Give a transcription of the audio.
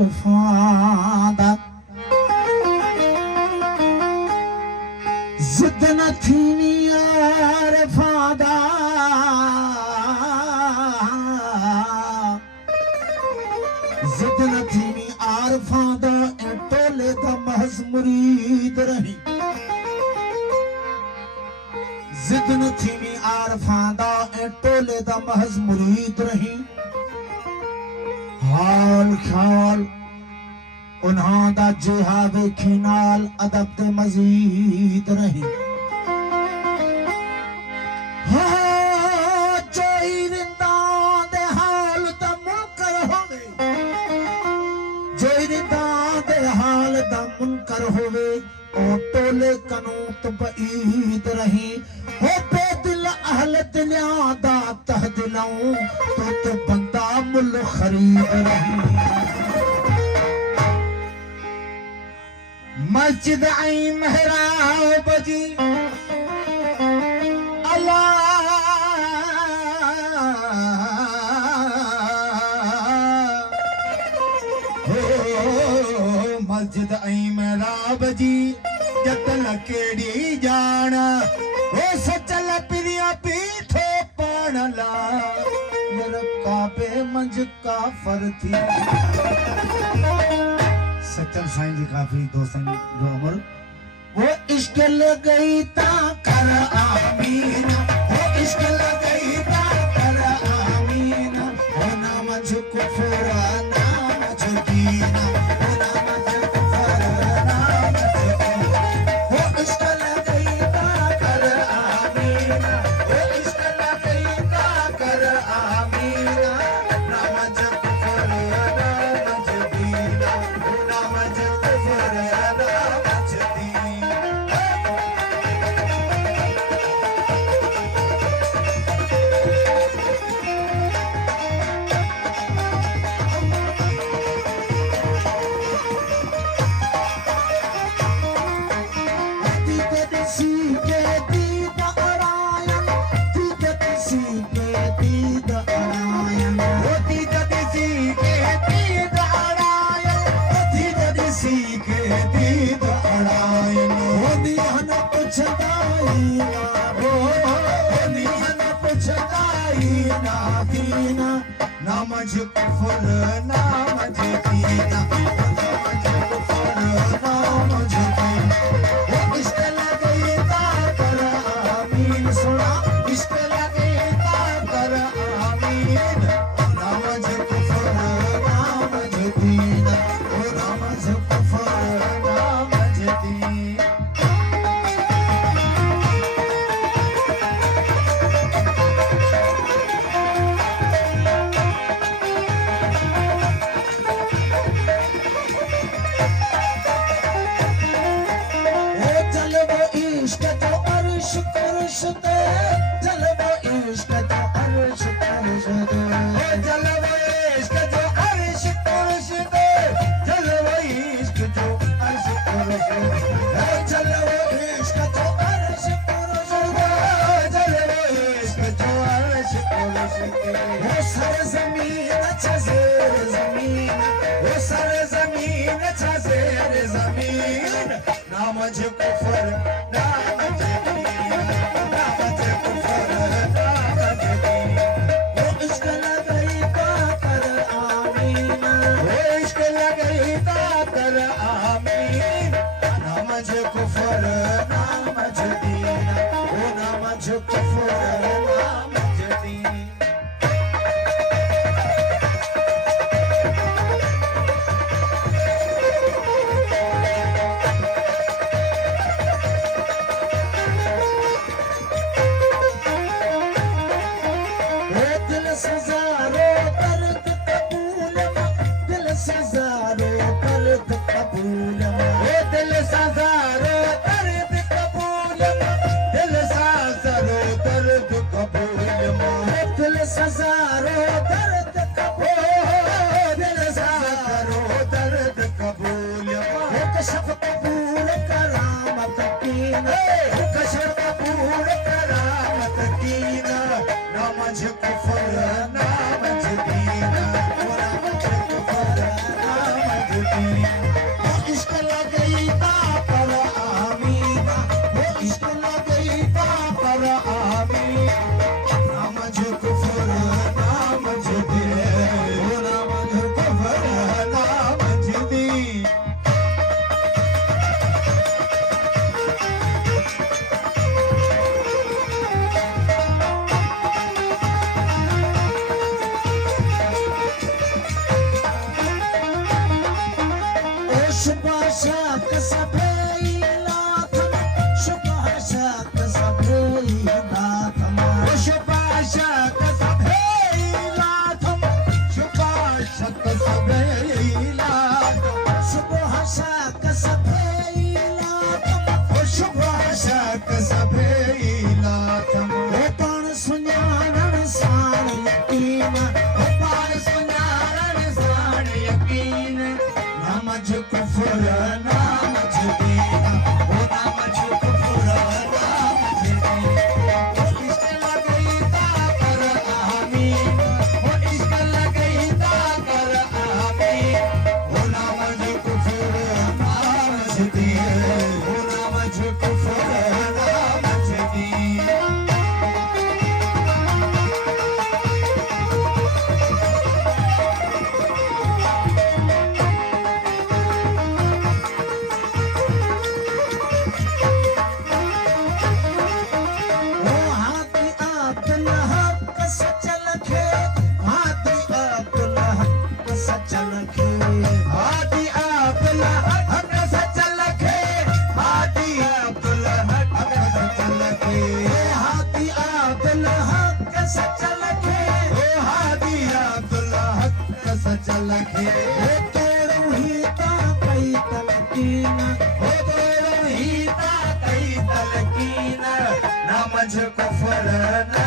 आरफादा जिद न थीनी आरफादा जिद न थीनी आरफादा ए टोले दा महज मुरीद रही जिद न थीनी आरफादा ए टोले दा महज मुरीद रही हाल ख्याल उन्हां दा जिहा वेखी नाल अदब दे मजीद रही जोई रिंदा दे हाल दा मुनकर होवे जोई रिंदा दे हाल दा मुनकर होवे ओ टोले कनूत बईद रही हो बेदिल अहल दिलिया दा तह दिलाऊं तो बंदा मुल खरीद रही मस्जिद आई महराब जी अल्लाह हो मस्जिद आई महराब जी जतन केड़ी जान हो सचल पिरिया पीठो पाणला मेरा काबे मंज काफर थी सच्चल साईं जी काफी दोस्तन जो अमर वो इश्क लग गई ता कर आमीन वो इश्क लग गई ता कर आमीन वो ना मुझ कुफर ना मुझ दीना वो ना मुझ कुफर ना मुझ दीना वो इश्क लग गई ता कर आमीन वो इश्क लग गई ता कर आमीन ना मुझ कुफर ना मुझ दीना मुझ कुफर ना मुझ दीना मुझ कुफर ना मुझ दीना वो इश्क लगे ता कर आमीन सुना इश्क लगे ता कर आमीन ना मुझ कुफर ना मुझ दीना ना मुझ कुफर ना मुझ दीना मुझे कुफर ना मुझे दीना ना मुझे कुफर ना मुझे दीना वो इश्क लगई ता कर आमीन वो इश्क लगई ता कर आमीन ना मुझे कुफर ना मुझे दीना वो ना मुझे कुफर ना मुझे दीना मुझे कुफर ना मुझे दीना मुझे कुफर ना मजदी वो इश्क लगई ता पर आमीना वो इश्क लगई ता पर आमीना ना मुझे कुफर ना मजदी वो ना मुझे कुफर ना मजदी Shubhashak Sabhailatham Shubhashak Sabhailatham Shubhashak Sabhailatham Shubhashak Sabhailatham Shubhashak Sabhailatham Shubhashak Sabhailatham Opan sunyaran saan yakin Opan sunyaran saan yakin Namaj kufur namaj dina O namaj kufur namaj dina O ishq lagai ta kar aamin O ishq lagai ta kar aamin O namaj kufur namaj dina O namaj kufur namaj dina Namaj kufr na